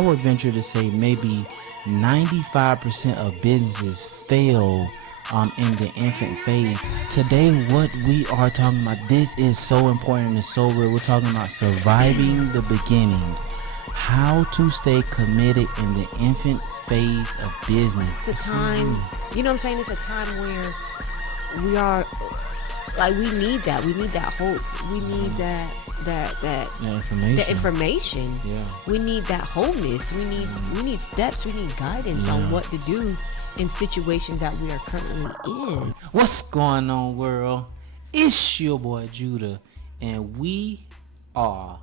I would venture to say maybe 95% of businesses fail in the infant phase. Today, what we are talking about, this is so important and so real. We're talking about surviving the beginning, how to stay committed in the infant phase of business. It's a time, you know what I'm saying? It's a time where we are, like, we need that. We need that hope. We need that information. The information. Yeah. We need that wholeness. We need steps. We need guidance on what to do in situations that we are currently in. What's going on, world? It's your boy Judah, and we are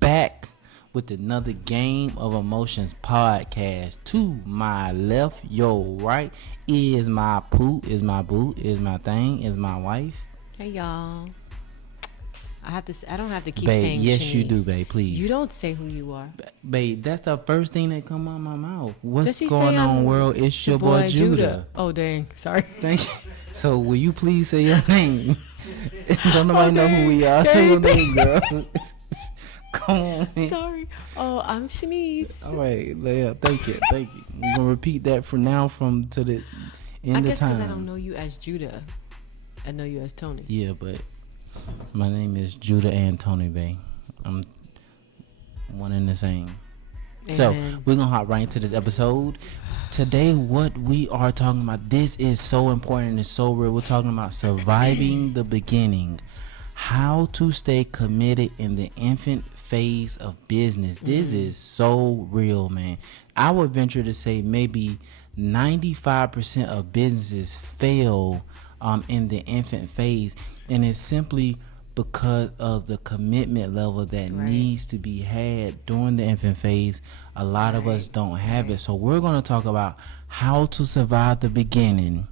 back with another Game of Emotions podcast. To my left, your right is my poo, is my boo, is my thing, is my wife. Hey y'all. I don't have to keep babe, saying yes Shanice. you do, babe, please. You don't say who you are. Babe, that's the first thing that come out of my mouth. What's Does he going say on, I'm world? It's your boy Judah. Oh dang, sorry. Thank you. So will you please say your name? Don't nobody know who we are. Dang. Say your name, girl. Come on, man. Sorry. Oh, I'm Shanice. All right, yeah, thank you. We're gonna repeat that from now to the end I of guess time. because I don't know you as Judah. I know you as Tony. Yeah, but my name is Judah and Tony Bay. I'm one and the same. Amen. So we're gonna hop right into this episode. Today, what we are talking about, this is so important and so real. We're talking about surviving the beginning, how to stay committed in the infant phase of business. This is so real, man. I would venture to say maybe 95% of businesses fail in the infant phase, and it's simply because of the commitment level that needs to be had during the infant phase. A lot of us don't have it. So we're going to talk about how to survive the beginning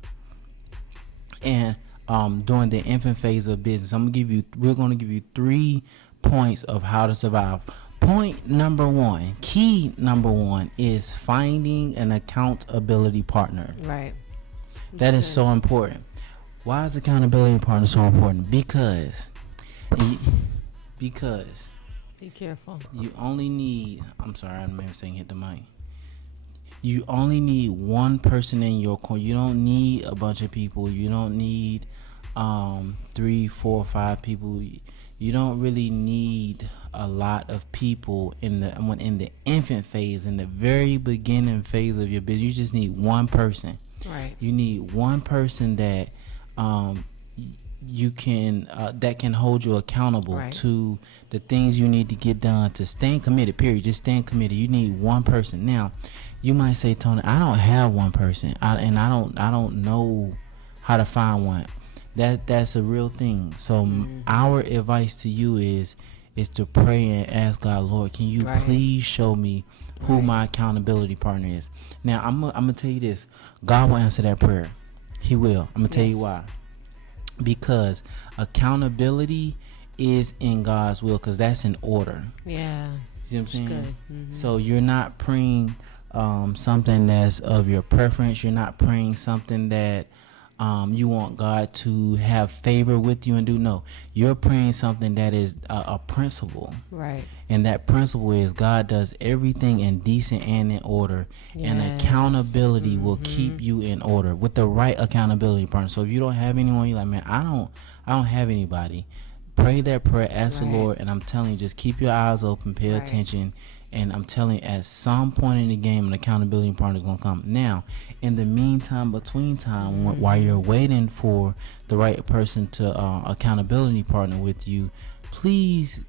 and during the infant phase of business. We're going to give you 3 points of how to survive. Point number 1, key number 1 is finding an accountability partner. Right. That is so important. Why is accountability partner so important? Because Be careful. you only need, I'm sorry, I remember saying hit the mic. You only need one person in your corner. You don't need a bunch of people. You don't need 3, 4, 5 people. You don't really need a lot of people in the infant phase, in the very beginning phase of your business. You just need one person. Right. You need one person that you can that can hold you accountable to the things you need to get done, to staying committed, period. Just staying committed. You need one person. Now, you might say, Tony, I don't have one person, I don't know how to find one. That's a real thing. So our advice to you is to pray and ask God, Lord, can you please show me who my accountability partner is. Now, I'm gonna tell you this. God will answer that prayer. He will. I'm gonna tell you why. Because accountability is in God's will, because that's in order. Yeah. You know what I'm saying? Good. Mm-hmm. So you're not praying something that's of your preference. You're not praying something that you want God to have favor with you and do. No, you're praying something that is a principle. Right. And that principle is God does everything in decent and in order. And accountability will keep you in order with the right accountability partner. So if you don't have anyone, you're like, man, I don't have anybody. Pray that prayer, ask the Lord, and I'm telling you, just keep your eyes open, pay attention. And I'm telling you, at some point in the game, an accountability partner is going to come. Now, in the meantime, between time, while you're waiting for the right person to accountability partner with you, please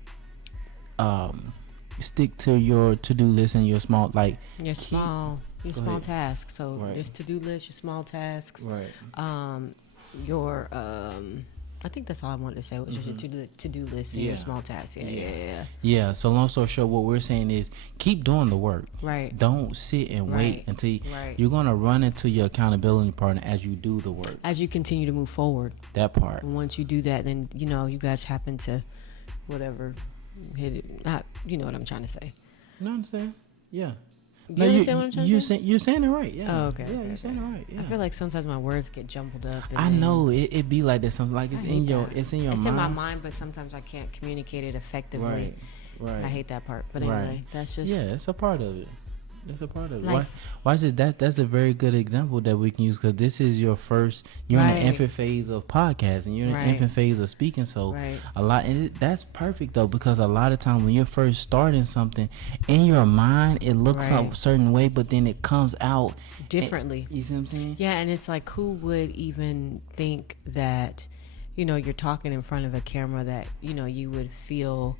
stick to your to-do list and your small small tasks. So this to-do list, your small tasks. Right. Your I think that's all I wanted to say, which is your to-do list and your small tasks. Yeah. So long story short, what we're saying is keep doing the work. Right. Don't sit and wait until you're going to run into your accountability partner as you do the work. As you continue to move forward. That part. And once you do that, then, you guys happen to hit it. Not, you know what I'm trying to say. No, I understand. Yeah. Do you understand what I'm trying to say? You're saying it right. Yeah. Oh, okay. Yeah, you're saying it right. Yeah. I feel like sometimes my words get jumbled up. I know it be like that. Something like it's in your mind. It's in my mind, but sometimes I can't communicate it effectively. Right. I hate that part. But anyway, that's just it's a part of it. It's a part of it. Like, Watch it. That's a very good example that we can use because this is your first. You're in the infant phase of podcasting. You're in the infant phase of speaking. So a lot, and that's perfect though because a lot of times when you're first starting something, in your mind it looks a certain way, but then it comes out differently. You see what I'm saying? Yeah, and it's like, who would even think that, you know, you're talking in front of a camera that, you know, you would feel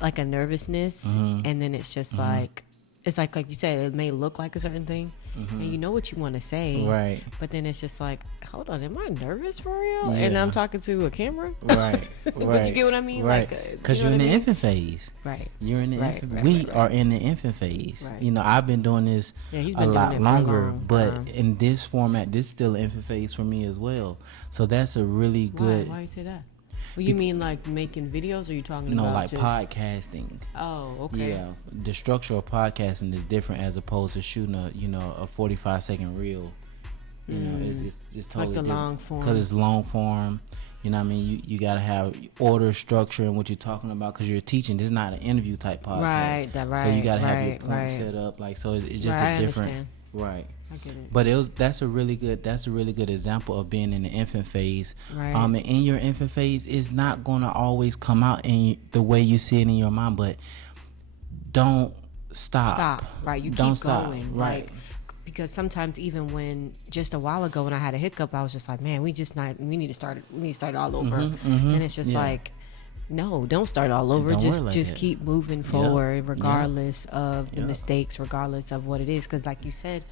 like a nervousness, and then it's just like, it's like you said, it may look like a certain thing, and you know what you want to say, right? But then it's just like, hold on, am I nervous for real? Yeah. And I'm talking to a camera, right? But you get what I mean, right? Because you're in the infant phase, right? You're in the infant. We are in the infant phase. Right. You know, I've been doing this a lot longer, but in this format, this is still infant phase for me as well. So that's a really good. Why you say that? Well, you mean like making videos, or you talking about like podcasting? Oh, okay. Yeah, the structure of podcasting is different as opposed to shooting a 45-second reel. You know, it's totally like the long form because it's long form. You know what I mean? You got to have order, structure, and what you're talking about because you're teaching. This is not an interview type podcast, right? So you got to have your point set up, like so. It's just a different, understand. Right. I get it. But that's a really good example of being in the infant phase. Right. And in your infant phase, it's not gonna always come out in the way you see it in your mind. But don't stop. Right. You don't keep stop. going. Right. Like, because sometimes even when just a while ago when I had a hiccup, I was just like, man, we need to start all over. And it's just like, no, don't start all over. Just keep moving forward, regardless of the mistakes, regardless of what it is. Because like you said,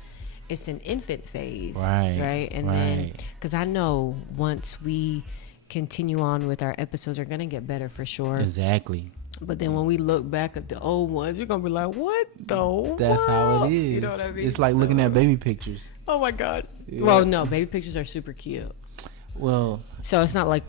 it's an infant phase, right? And then, because I know once we continue on with our episodes, are gonna get better for sure. Exactly. But then when we look back at the old ones, you're gonna be like, "What the? That's how it is. You know what I mean? It's like looking at baby pictures. Oh my gosh. Yeah. Well, no, baby pictures are super cute. Well, so it's not like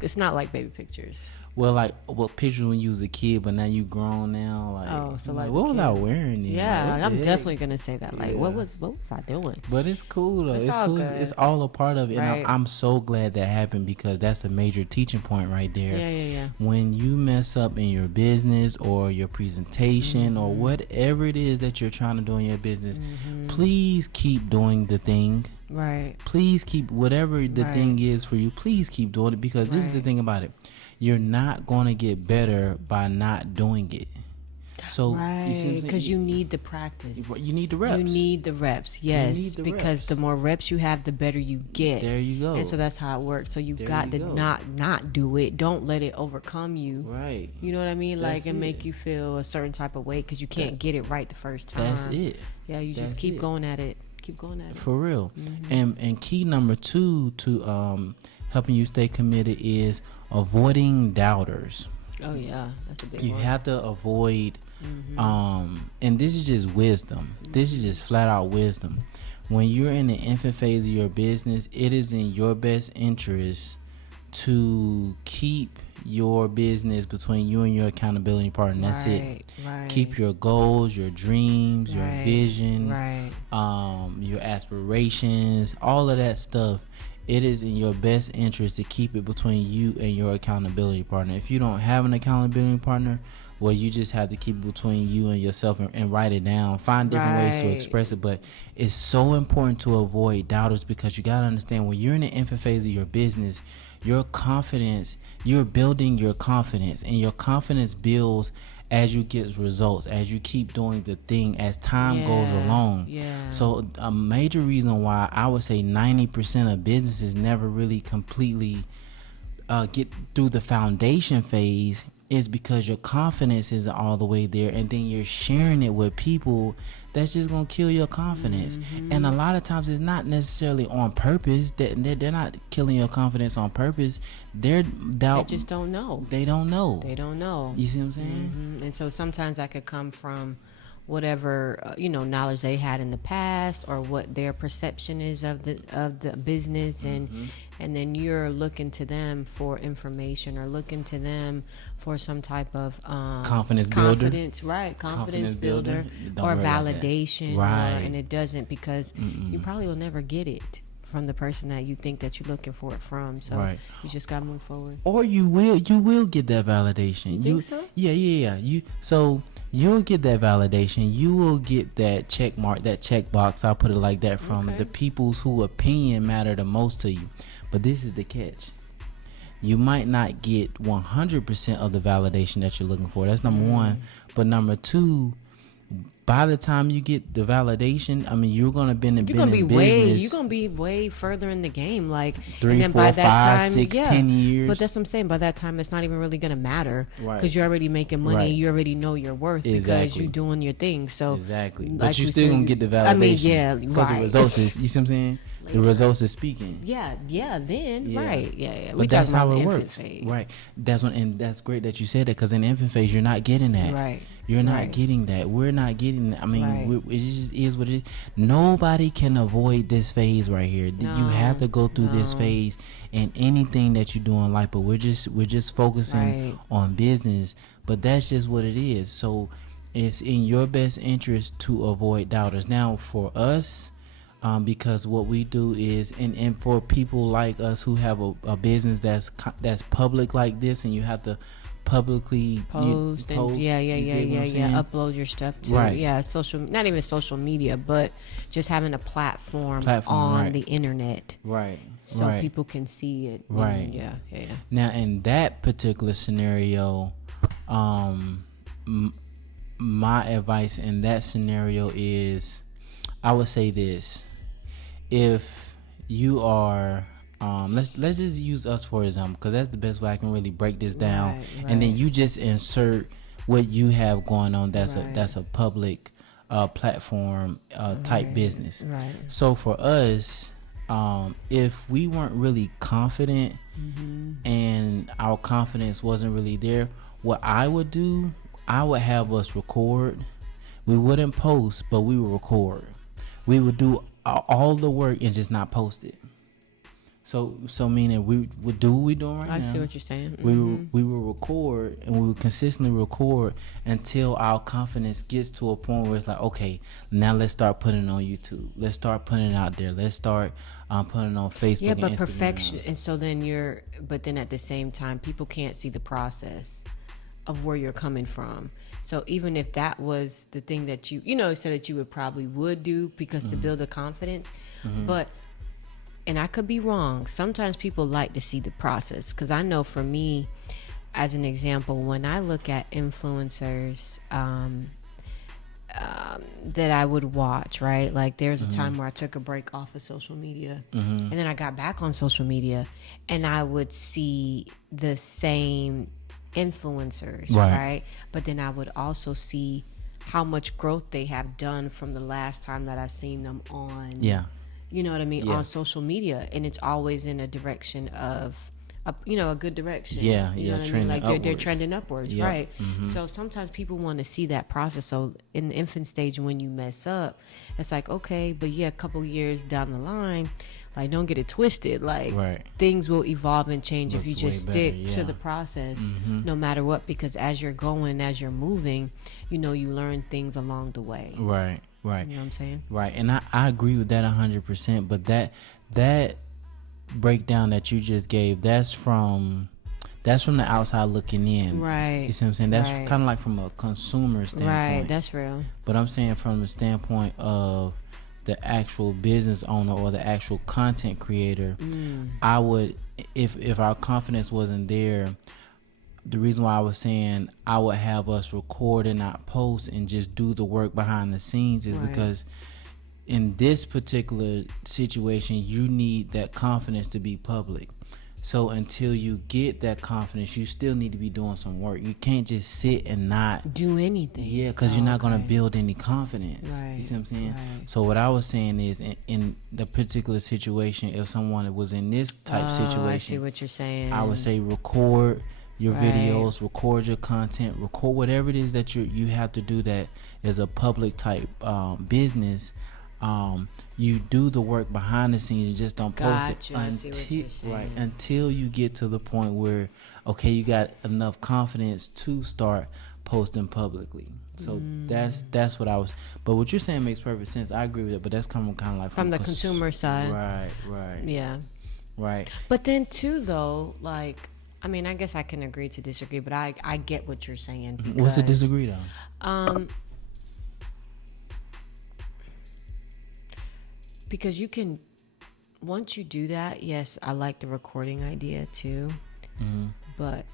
baby pictures. Well, pictures when you was a kid, but now you grown now. Like, what was I wearing? Yeah, I'm definitely gonna say that. Like, what was I doing? But it's cool though. It's cool. Good. It's all a part of it. Right. And I'm so glad that happened because that's a major teaching point right there. Yeah. When you mess up in your business or your presentation or whatever it is that you're trying to do in your business, please keep doing the thing. Right. Please keep whatever the thing is for you. Please keep doing it because this is the thing about it. You're not going to get better by not doing it. So, because you need the practice. You need the reps. You need the reps, yes. Because the more reps you have, the better you get. There you go. And so that's how it works. So you've got to not do it. Don't let it overcome you. Right. You know what I mean? Like, and make you feel a certain type of way because you can't get it right the first time. That's it. Yeah, you just keep going at it. Keep going at it. For real. And key number 2 to helping you stay committed is avoiding doubters. Oh yeah, that's a big one. You have to avoid and this is just wisdom. This is just flat out wisdom. When you're in the infant phase of your business, it is in your best interest to keep your business between you and your accountability partner. That's it. Right. Keep your goals, your dreams, your vision, your aspirations, all of that stuff. It is in your best interest to keep it between you and your accountability partner. If you don't have an accountability partner, well, you just have to keep it between you and yourself and write it down. Find different ways to express it. But it's so important to avoid doubters because you got to understand when you're in the infant phase of your business, your confidence, you're building your confidence, and your confidence builds as you get results, as you keep doing the thing, as time goes along. So a major reason why I would say 90% of businesses never really completely get through the foundation phase is because your confidence isn't all the way there, and then you're sharing it with people that's just gonna kill your confidence. And a lot of times it's not necessarily on purpose. They're not killing your confidence on purpose. They just don't know. They don't know. You see what I'm saying? And so sometimes that could come from whatever knowledge they had in the past or what their perception is of the business, and then you're looking to them for information or looking to them for some type of confidence builder or validation, and it doesn't, because you probably will never get it from the person that you think that you're looking for it from. So you just gotta move forward. Or you will get that validation. You think so? Yeah. You'll get that validation. You will get that check mark, that check box. I'll put it like that, from the people's who opinion matter the most to you. But this is the catch. You might not get 100% of the validation that you're looking for. That's number one. But number two, by the time you get the validation, I mean, you're gonna be in business. You're gonna be way further in the game, like 3, 4, 5, 6, 10 years. But that's what I'm saying. By that time, it's not even really gonna matter, because you're already making money. You already know your worth because you're doing your thing. So but like you still gonna get the validation. I mean, because the results is, you see what I'm saying? The results is speaking. We that's how it works. Right. That's and that's great that you said that, because in the infant phase, you're not getting that. Right. You're not getting that. We're not getting that. I mean, it just is what it is. Nobody can avoid this phase right here. You have to go through this phase in anything that you do in life. But we're just focusing on business. But that's just what it is. So it's in your best interest to avoid doubters. Now, for us, because what we do is, and for people like us who have a business that's public like this, and you have to publicly post and upload your stuff to social, not even social media, but just having a platform on the internet, so people can see it, Now in that particular scenario, my advice in that scenario is, I would say this: if you are let's just use us for example, because that's the best way I can really break this down. And then you just insert what you have going on. That's a public platform type business. So for us, if we weren't really confident and our confidence wasn't really there, what I would do, I would have us record. We wouldn't post, but we would record. We would do all the work and just not post it. So meaning we would do what we're doing right now. I see what you're saying. We will record, and we will consistently record until our confidence gets to a point where it's like, okay, now let's start putting it on YouTube. Let's start putting it out there. Let's start putting it on Facebook. Yeah, but and Instagram. Perfection, and so then but then at the same time, people can't see the process of where you're coming from. So even if that was the thing that you said that you would do, because to build the confidence, but. And I could be wrong. Sometimes people like to see the process, because I know for me, as an example, when I look at influencers that I would watch, right? Like there's a time where I took a break off of social media, and then I got back on social media, and I would see the same influencers, right? But then I would also see how much growth they have done from the last time that I seen them on. Yeah. You know what I mean? On social media. And it's always in a direction of, a good direction. Yeah. You know what I mean? Like they're trending upwards, right? So sometimes people want to see that process. So in the infant stage, when you mess up, it's like, okay, but a couple years down the line, like, don't get it twisted. Like, things will evolve and change if you just stick to the process, no matter what. Because as you're going, as you're moving, you learn things along the way. Right. You know what I'm saying? Right. And I agree with that 100%. But that breakdown that you just gave, that's from the outside looking in. Right. You see what I'm saying? That's kind of like from a consumer standpoint. Right. That's real. But I'm saying from the standpoint of the actual business owner or the actual content creator, I would, if our confidence wasn't there, the reason why I was saying I would have us record and not post and just do the work behind the scenes is because in this particular situation, you need that confidence to be public. So until you get that confidence, you still need to be doing some work. You can't just sit and not do anything. Yeah, because you're not going to build any confidence. Right. You see what I'm saying? Right. So what I was saying is, in the particular situation, if someone was in this type situation, I see what you're saying. I would say record your videos, record your content, record whatever it is that you have to do that is a public type business. You do the work behind the scenes. You just don't post it until you get to the point where, okay, you got enough confidence to start posting publicly. So that's what I was. But what you're saying makes perfect sense. I agree with it. But that's coming kind of like from the consumer side. Right. Yeah. Right. But then too, though, like, I mean, I guess I can agree to disagree, but I get what you're saying. Because, what's the disagree though? Because you can, once you do that, yes, I like the recording idea too, but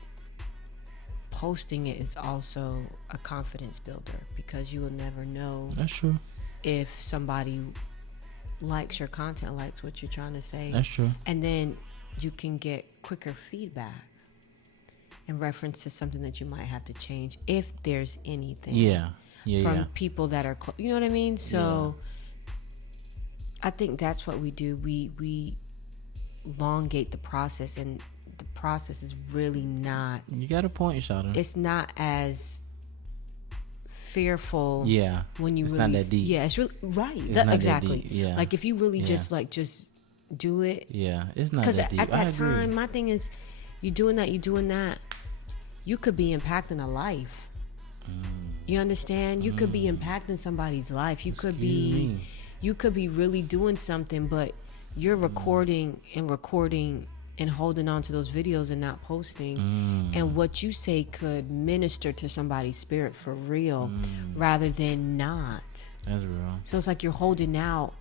posting it is also a confidence builder, because you will never know. That's true. If somebody likes your content, likes what you're trying to say. That's true. And then you can get quicker feedback in reference to something that you might have to change, if there's anything. From people that are you know what I mean? So I think that's what we do. We elongate the process, and the process is really not. You got a point, Shada. It's not as fearful. Yeah. When you it's really, not that deep. Yeah, it's really right. It's not exactly. That deep. Yeah. Like if you really just do it. Yeah, it's not that deep. Because at that time, my thing is, you doing that, you could be impacting a life. You understand? You could be impacting somebody's life. You could be really doing something, but you're recording and holding on to those videos and not posting. And what you say could minister to somebody's spirit for real, rather than not. That's real. So it's like you're holding out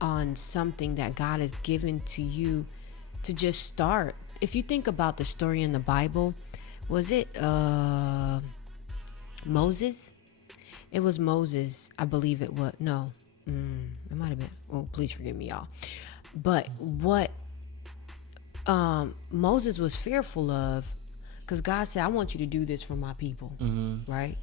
on something that God has given to you to just start. If you think about the story in the Bible, was it Moses? It was Moses, I believe it was. No, it might have been. Oh, please forgive me, y'all. But what Moses was fearful of, because God said, I want you to do this for my people, right?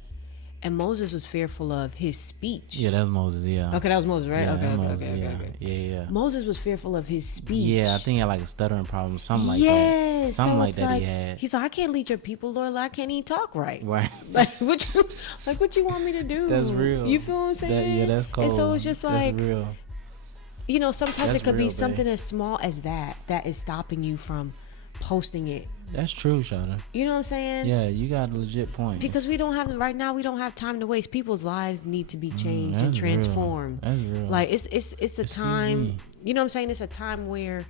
And Moses was fearful of his speech. Yeah, that was Moses, yeah. Okay, that was Moses, right? Yeah, Okay. Yeah. Moses was fearful of his speech. Yeah, I think he had like a stuttering problem, something like that. Yes. Something so like that like, he had. He's like, I can't lead your people, Lord. I can't even talk right. Right. What you want me to do? That's real. You feel what I'm saying? That's cold. And so it's just like, that's real. Sometimes That's it could real, be something as small as that is stopping you from posting it. That's true, Shada. You know what I'm saying? Yeah, you got a legit point. Because we don't have time to waste. People's lives need to be changed and transformed. That's real. Like it's a time. You know what I'm saying? It's a time where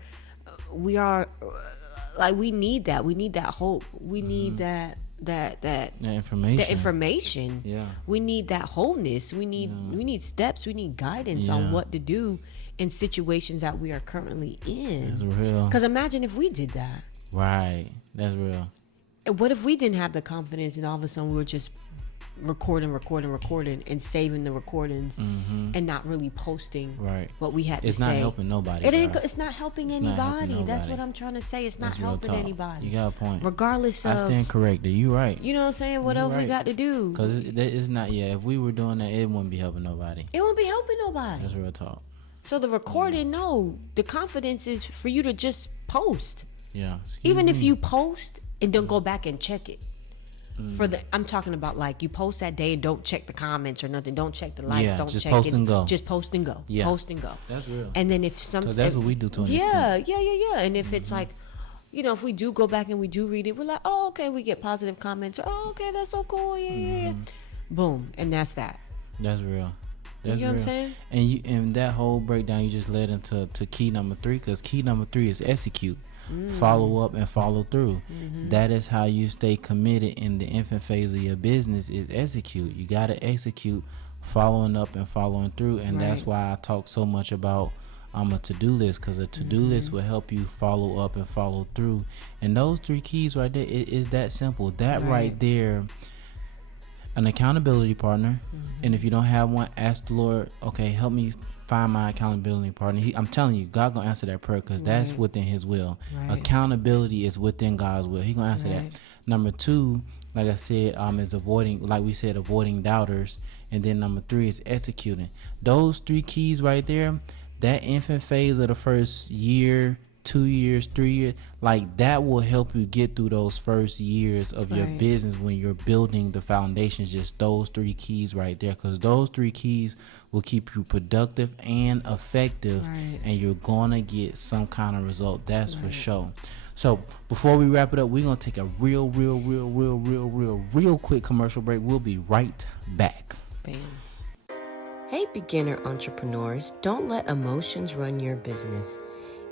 we are like, we need that. We need that hope. We need that information. That information. Yeah. We need that wholeness. We need steps. We need guidance on what to do in situations that we are currently in. That's real. Because imagine if we did that. Right. That's real. And what if we didn't have the confidence, and all of a sudden we were just recording and saving the recordings and not really posting what we had to say. It's not helping nobody. It's not helping anybody. That's what I'm trying to say. It's not helping anybody. You got a point. Regardless of... I stand corrected. You right. You know what I'm saying? What else we got to do? Because it's not... Yeah, if we were doing that, it wouldn't be helping nobody. It wouldn't be helping nobody. That's real talk. So the recording, no. The confidence is for you to just post. Yeah. Even if you post and don't go back and check it. I'm talking about, like, you post that day and don't check the comments or nothing. Don't check the likes. Don't just check post it. And go. Just post and go. Yeah. Post and go. That's real. And then if something... Because that's what we do to an extent. Yeah. And if it's like, if we do go back and we do read it, we're like, oh, okay, we get positive comments. Oh, okay, that's so cool. Yeah. Boom. And that's that. That's real. That's you know real. what I'm saying? And that whole breakdown you just led into key number 3, because key number 3 is execute. Follow up and follow through. That is how you stay committed in the infant phase of your business, is execute. You got to execute, following up and following through. And that's why I talk so much about a to-do list, because a to-do list will help you follow up and follow through. And those 3 keys right there, it is that simple. That right there, an accountability partner. And if you don't have one, ask the Lord, okay, help me find my accountability partner. I'm telling you, God gonna answer that prayer, because that's within his will. Accountability is within God's will. He gonna answer that. Number 2, like I said, is avoiding doubters. And then number 3 is executing. Those 3 keys right there, that infant phase of the first year, 2 years, 3 years, like that will help you get through those first years of your business when you're building the foundations. Just those 3 keys right there, because those 3 keys will keep you productive and effective, and you're gonna get some kind of result. That's for sure. So before we wrap it up, we're gonna take a real quick commercial break. We'll be right back. Bam. Hey beginner entrepreneurs, don't let emotions run your business.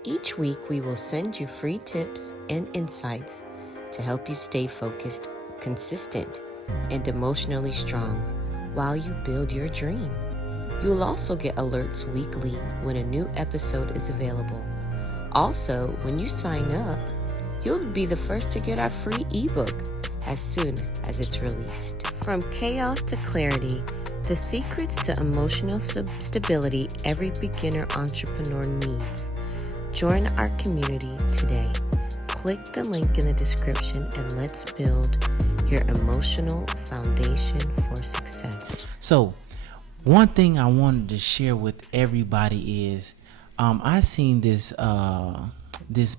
Each week we will send you free tips and insights to help you stay focused, consistent, and emotionally strong while you build your dream. You will also get alerts weekly when a new episode is available. Also, when you sign up, you'll be the first to get our free ebook as soon as it's released. From chaos to clarity, the secrets to emotional stability every beginner entrepreneur needs. Join our community today. Click the link in the description and let's build your emotional foundation for success. So, one thing I wanted to share with everybody is, I seen this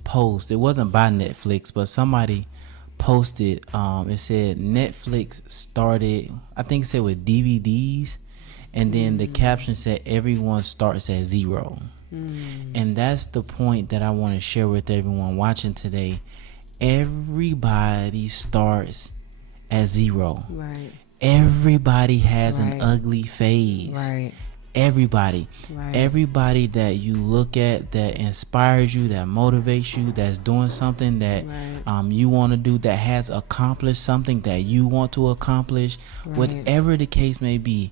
post. It wasn't by Netflix, but somebody posted. It said Netflix started, I think it said with DVDs, and then the caption said everyone starts at zero. And that's the point that I want to share with everyone watching today. Everybody starts at zero. Right. Everybody has an ugly phase. Right. Everybody. Right. Everybody that you look at, that inspires you, that motivates you, that's doing something that you want to do, that has accomplished something that you want to accomplish, whatever the case may be.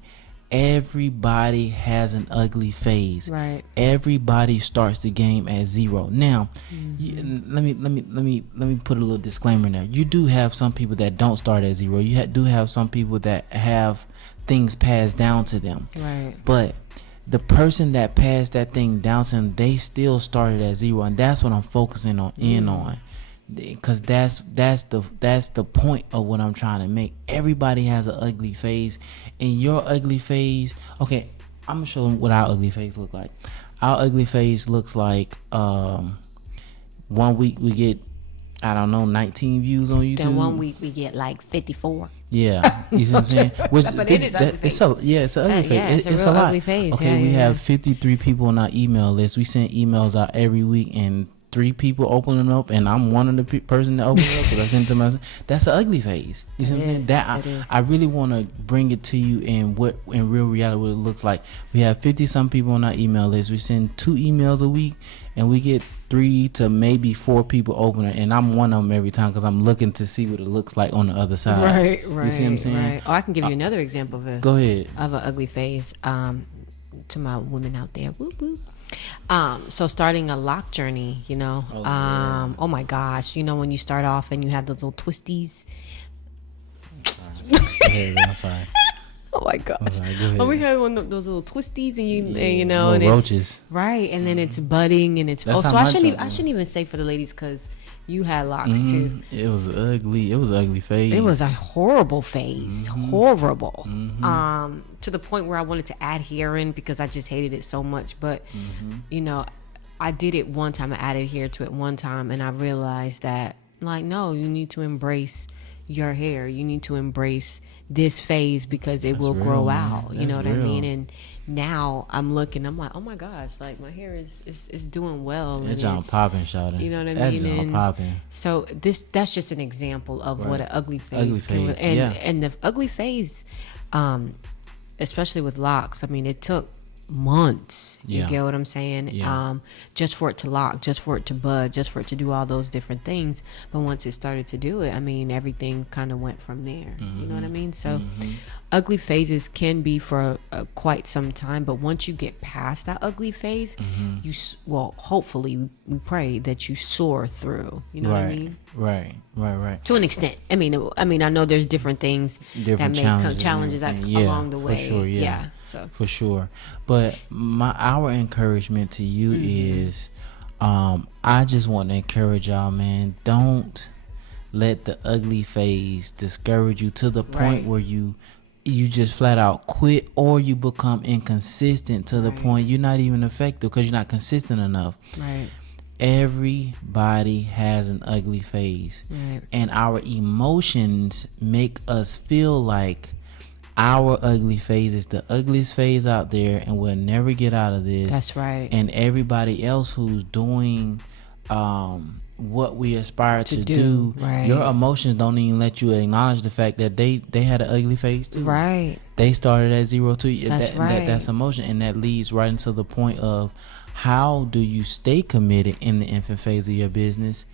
Everybody has an ugly phase. Right. Everybody starts the game at zero. Now, let me put a little disclaimer there. You do have some people that don't start at zero. You do have some people that have things passed down to them. Right. But the person that passed that thing down to them, they still started at zero, and that's what I'm focusing on on. Because that's the point of what I'm trying to make. Everybody has an ugly phase, and your ugly phase. Okay, I'm gonna show them what our ugly phase look like. Our ugly phase looks like 1 week we get, I don't know, 19 views on YouTube. Then 1 week we get like 54. Yeah, you see what I'm saying? But it is ugly phase. It's an ugly phase. Yeah, it's a real ugly phase. Okay, we have 53 people on our email list. We send emails out every week, and 3 people open them up, and I'm one of the person that opens it up because I sent them myself. That's an ugly phase. You see what I'm saying? That I really want to bring it to you in what in real reality what it looks like. We have 50 some people on our email list. We send 2 emails a week, and we get 3 to maybe 4 people open it, and I'm one of them every time because I'm looking to see what it looks like on the other side. Right. You see what I'm saying? Right. Oh, I can give you another example of go ahead. Of an ugly phase. To my women out there, whoop whoop. So starting a lock journey, oh my gosh, when you start off and you have those little twisties. I'm sorry. Oh my gosh. We had one of those little twisties, and and little roaches. Right, and then it's budding, and it's so I shouldn't even say for the ladies because you had locks too. It was ugly. It was an ugly phase. It was a horrible phase. Horrible. To the point where I wanted to add hair in because I just hated it so much. But I did it one time. I added hair to it one time, and I realized that no, you need to embrace your hair. You need to embrace this phase because it will grow out. You know what I mean? And now I'm looking, I'm like, oh my gosh, my hair is doing well. That John popping, shouting. You know what I mean? That John popping. So that's just an example of what an ugly phase can. And the ugly phase, especially with locks, I mean, it took months. You get what I'm saying? Yeah. Just for it to lock, just for it to bud, just for it to do all those different things. But once it started to do it, I mean, everything kind of went from there. You know what I mean? So ugly phases can be for quite some time, but once you get past that ugly phase, hopefully we pray that you soar through. You know what I mean? Right. To an extent. I mean, I know there's different things that may challenges along the way. For sure, yeah. So for sure. But our encouragement to you is, I just want to encourage y'all, man. Don't let the ugly phase discourage you to the point where you just flat out quit, or you become inconsistent to the point you're not even effective because you're not consistent enough. Right. Everybody has an ugly phase, and our emotions make us feel like our ugly phase is the ugliest phase out there, and we'll never get out of this. That's right. And everybody else who's doing what we aspire to do. Right. Your emotions don't even let you acknowledge the fact that they had an ugly phase too. Right. They started at 0 to That's right. That's emotion, and that leads right into the point of how do you stay committed in the infant phase of your business.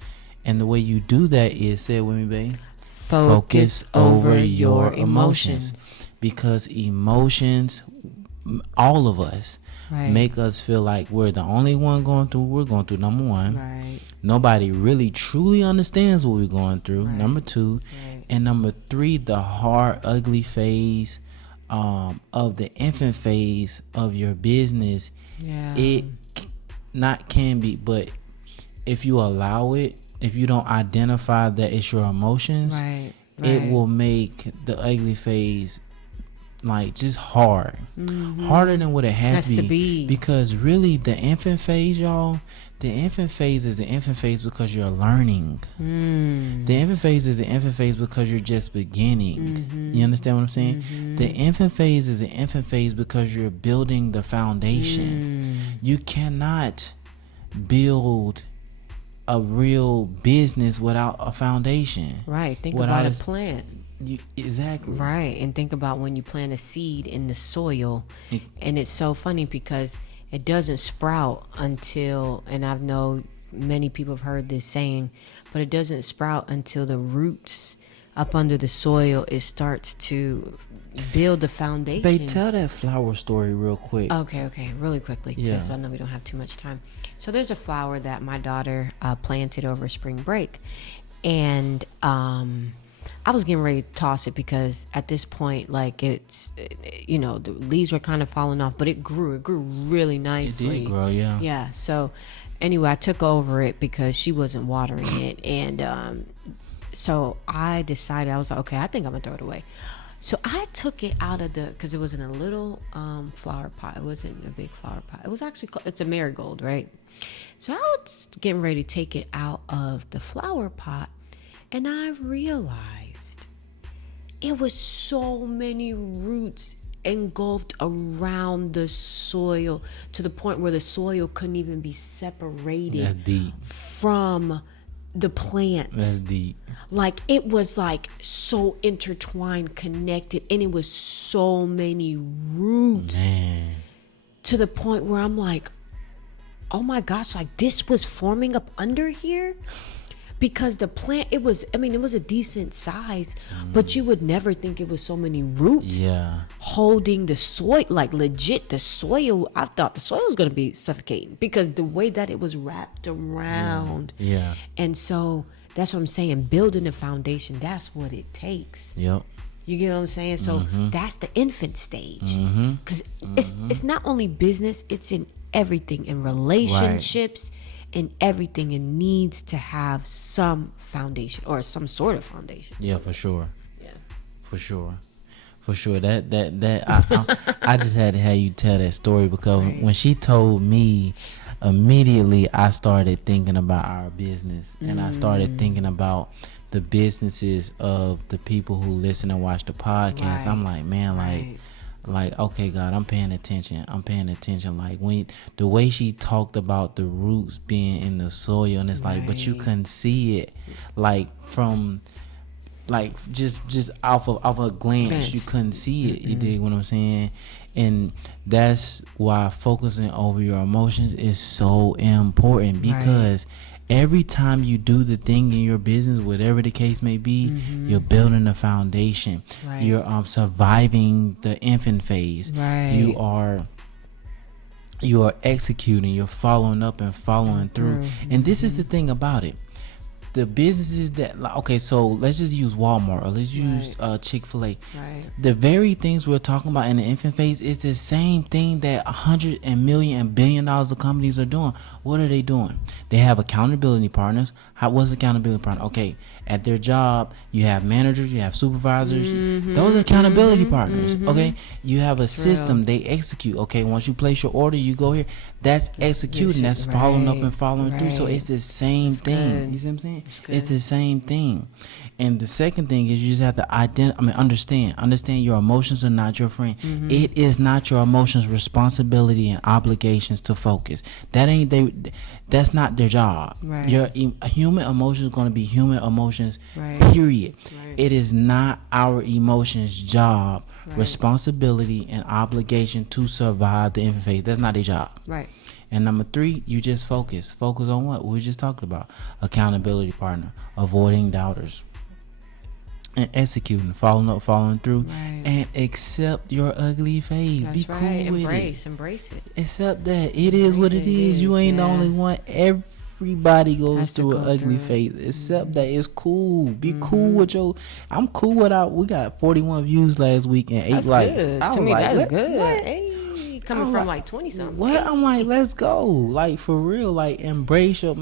And the way you do that is, say it with me, babe. Focus over your emotions. Because emotions, all of us, right. make us feel like we're the only one going through. We're going through, number one. Right. Nobody really truly understands what we're going through. Right. Number two. Right. And number three, the hard, ugly phase of the infant phase of your business. Yeah. It not can be, but if you allow it, if you don't identify that it's your emotions, right. it will make the ugly phase like just hard, harder than what it has to be. Because really, the infant phase, y'all, the infant phase is the infant phase because you're learning. The infant phase is the infant phase because you're just beginning. You understand what I'm saying? The infant phase is the infant phase because you're building the foundation. You cannot build a real business without a foundation. Right. Think about a plant. Exactly. Right. And think about when you plant a seed in the soil. And it's so funny because it doesn't sprout until, and I know many people have heard this saying, but it doesn't sprout until the roots up under the soil, it starts to build the foundation. They tell that flower story real quick. Okay, really quickly, because I know we don't have too much time. So there's a flower that my daughter planted over spring break, and I was getting ready to toss it because at this point, like, it's, the leaves were kind of falling off, but it grew really nicely. It did grow, yeah. Yeah. So anyway, I took over it because she wasn't watering it, and so I decided, I was like, okay, I think I'm gonna throw it away. So I took it out of because it was in a little flower pot. It wasn't a big flower pot. It was actually it's a marigold, right? So I was getting ready to take it out of the flower pot, and I realized it was so many roots engulfed around the soil to the point where the soil couldn't even be separated from the plant. That's deep. Like, it was like so intertwined, connected, and it was so many roots. Man. To the point where I'm like, oh my gosh, like this was forming up under here. Because the plant, it was a decent size, but you would never think it was so many roots holding the soil, like legit the soil. I thought the soil was going to be suffocating because the way that it was wrapped around. Yeah. And so that's what I'm saying. Building a foundation, that's what it takes. Yep. You get what I'm saying? So that's the infant stage. Because it's not only business, it's in everything, in relationships. Right. In everything, it needs to have some foundation or some sort of foundation. Yeah, for sure. Yeah, for sure. That I just had to have you tell that story because when she told me, immediately I started thinking about our business and I started thinking about the businesses of the people who listen and watch the podcast. Right. I'm like, man, like, okay, God, I'm paying attention. Like, when the way she talked about the roots being in the soil, and it's like, but you couldn't see it, like from, like just off a glance, you couldn't see it. You dig what I'm saying? And that's why focusing over your emotions is so important because every time you do the thing in your business, whatever the case may be, you're building a foundation. Right. You're surviving the infant phase. Right. You are executing. You're following up and following through. And this is the thing about it. The businesses that, okay, so let's just use Walmart or let's use Chick-fil-A. Right. The very things we're talking about in the infant phase is the same thing that 100 and million and billion dollars of companies are doing. What are they doing? They have accountability partners. What's accountability partner? Okay, At their job, you have managers, you have supervisors. Those are accountability partners. Okay, you have a system they execute. Okay, once you place your order, you go here. That's executing. That's following up and following through. So it's the same thing. You see what I'm saying? It's the same thing. And the second thing is you just have to understand your emotions are not your friend. It is not your emotions' responsibility and obligations to focus. That's not their job. Right. Your human emotions are going to be human emotions. Right. Period. Right. It is not our emotions' job, responsibility, and obligation to survive the infant phase. That's not their job. Right. And number 3, you just focus. Focus on what we just talked about: accountability partner, avoiding doubters, and executing, following through, and accept your ugly phase. Be cool with it. Embrace it. Accept that it is what it is. You ain't the only one. Everybody goes through an ugly phase. Accept that it's cool. Be cool with your. I'm cool with we got 41 views last week and 8 likes. Good. To me, that's good. Hey, coming from like 20 something. What? I'm like, let's go. Like, for real. Like, embrace your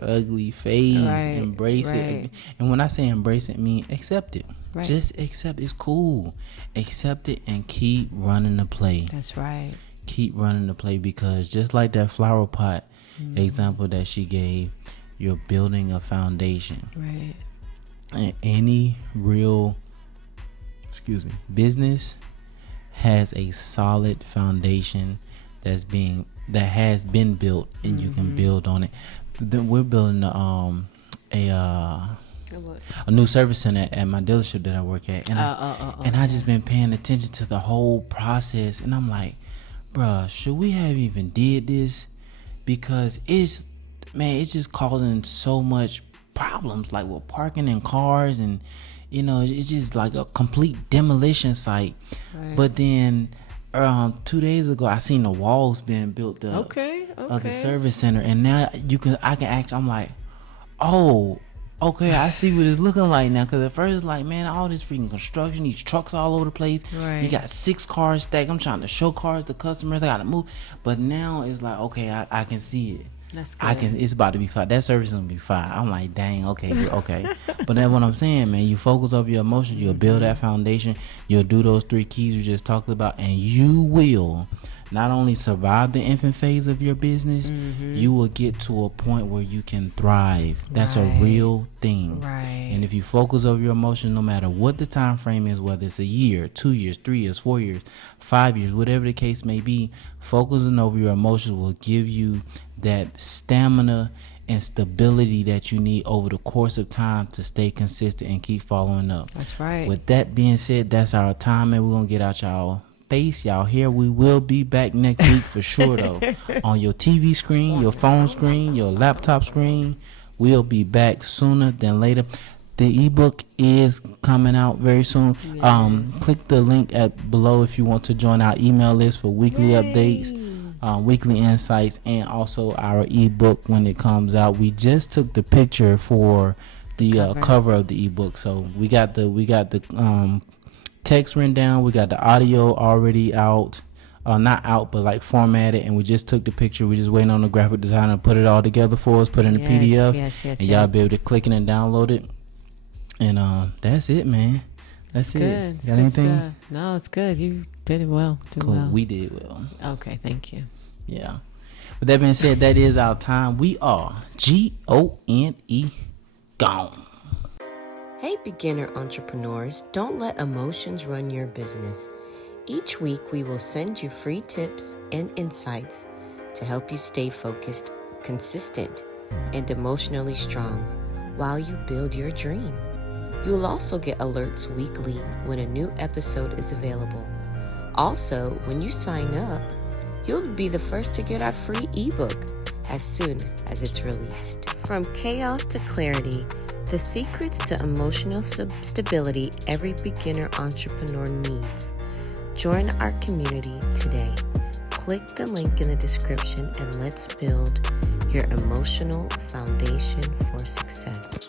ugly phase. Embrace it. And when I say embrace it, I mean accept it. Just accept it's cool. Accept it and keep running the play. That's right. Keep running the play, because just like that flower pot example that she gave, you're building a foundation. Right. And any real business has a solid foundation that has been built, and you can build on it. Then we're building a new service center at my dealership that I work at, and I just been paying attention to the whole process, and I'm like, bruh, should we have even did this? Because it's just causing so much problems, like with parking in cars, and it's just like a complete demolition site. But then 2 days ago, I seen the walls being built up of the service center, and now I can actually, I'm like, oh, okay, I see what it's looking like now. Because at first it's like, man, all this freaking construction, these trucks all over the place. You got 6 cars stacked. I'm trying to show cars to customers. I got to move. But now it's like, okay, I can see it. That's good. It's about to be fine. That service is gonna be fine. I'm like, dang, okay. But that's what I'm saying, man. You focus on your emotions. You'll build that foundation. You'll do those 3 keys we just talked about, and you will not only survive the infant phase of your business, you will get to a point where you can thrive. That's a real thing. And if you focus over your emotions, no matter what the time frame is, whether it's a year, 2 years, 3 years, 4 years, 5 years, whatever the case may be, focusing over your emotions will give you that stamina and stability that you need over the course of time to stay consistent and keep following up. That's right. With that being said, that's our time, and we're gonna get out y'all face, y'all here. We will be back next week for sure, though. On your TV screen, your phone screen, your laptop screen. We'll be back sooner than later. The ebook is coming out very soon. Click the link below if you want to join our email list for weekly updates, weekly insights, and also our ebook when it comes out. We just took the picture for the cover of the ebook, so we got the text written down. We got the audio already out, not out, but like formatted, and we just took the picture. We just waiting on the graphic designer to put it all together for us, put it in the PDF, and y'all be able to click it and download it. And that's it, man. That's it. Got anything? No, it's good. You did it well. Cool. We did well. Okay, thank you. Yeah. With that being said, that is our time. We are GONE gone. Hey, beginner entrepreneurs, don't let emotions run your business. Each week, we will send you free tips and insights to help you stay focused, consistent, and emotionally strong while you build your dream. You will also get alerts weekly when a new episode is available. Also, when you sign up, you'll be the first to get our free ebook as soon as it's released. From chaos to clarity, the secrets to emotional stability every beginner entrepreneur needs. Join our community today. Click the link in the description and let's build your emotional foundation for success.